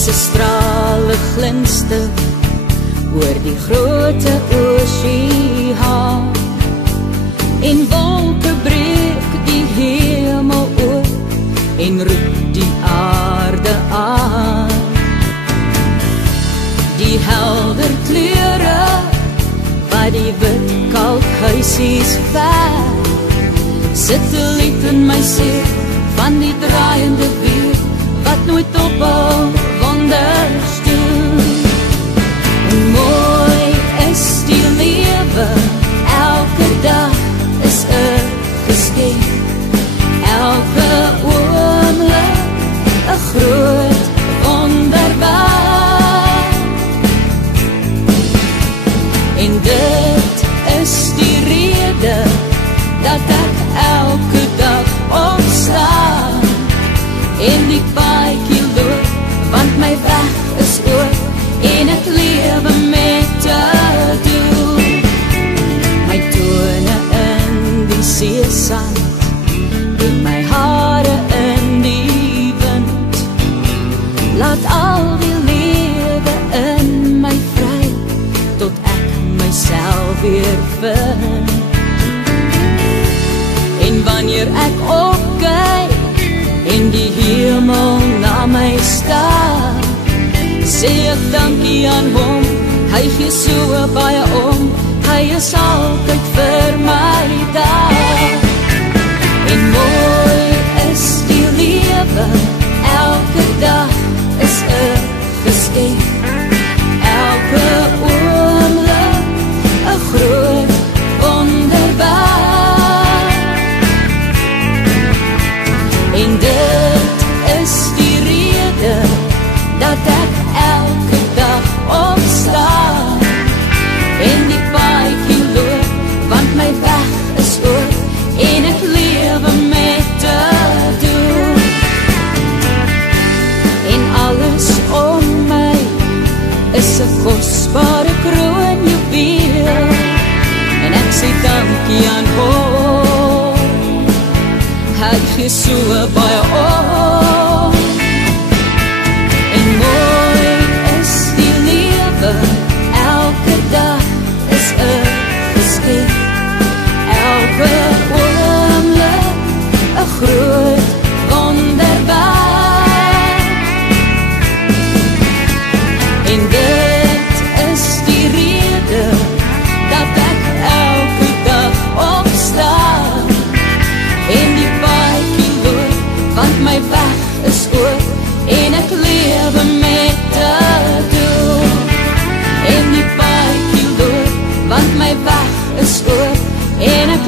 se strale glinster oor die grote oseaan, en wolke breek die hemel oop en roep die aarde aan. Die helder kleure wat die wit kalkhuisies ver, sit 'n lied in my siel van die draaiende wiel wat nooit ophou wonders doen. En mooi is die lewe, elke dag is 'n geskenk, elke oomblik 'n groot wonderwerk. En dit is die rede dat ek elke dag opstaan en die paadjie loop, want my weg is oop en ek lewe met 'n doel. My tone in die seesand en my hare in die wind, laat al die lewe in my vry tot ek myself weer vind. En wanneer ek opkyk en die hemel na my staar, sê ek dankie aan hom, hy gee so baie om, hy is altyd vir my daar. En mooi is die lewe, elke dag is 'n geskenk, elke oomblik 'n groot wonderwerk. En dit is die rede dat ek elke dag opstaan en die paadjie loop, want my weg is oop en ek lewe met 'n doel. En alles om my is 'n kosbare kroonjuweel, en ek sê dankie aan hom, hy gee so baie om. En mooi is die lewe, elke dag is 'n geskenk, elke oomblik 'n groot wonderwerk. En dit is die rede dat ek elke dag opstaan en die paadjie loop, want my weg is oop en ek lewe met 'n doel. En die paadjie loop, want my weg is oop en ek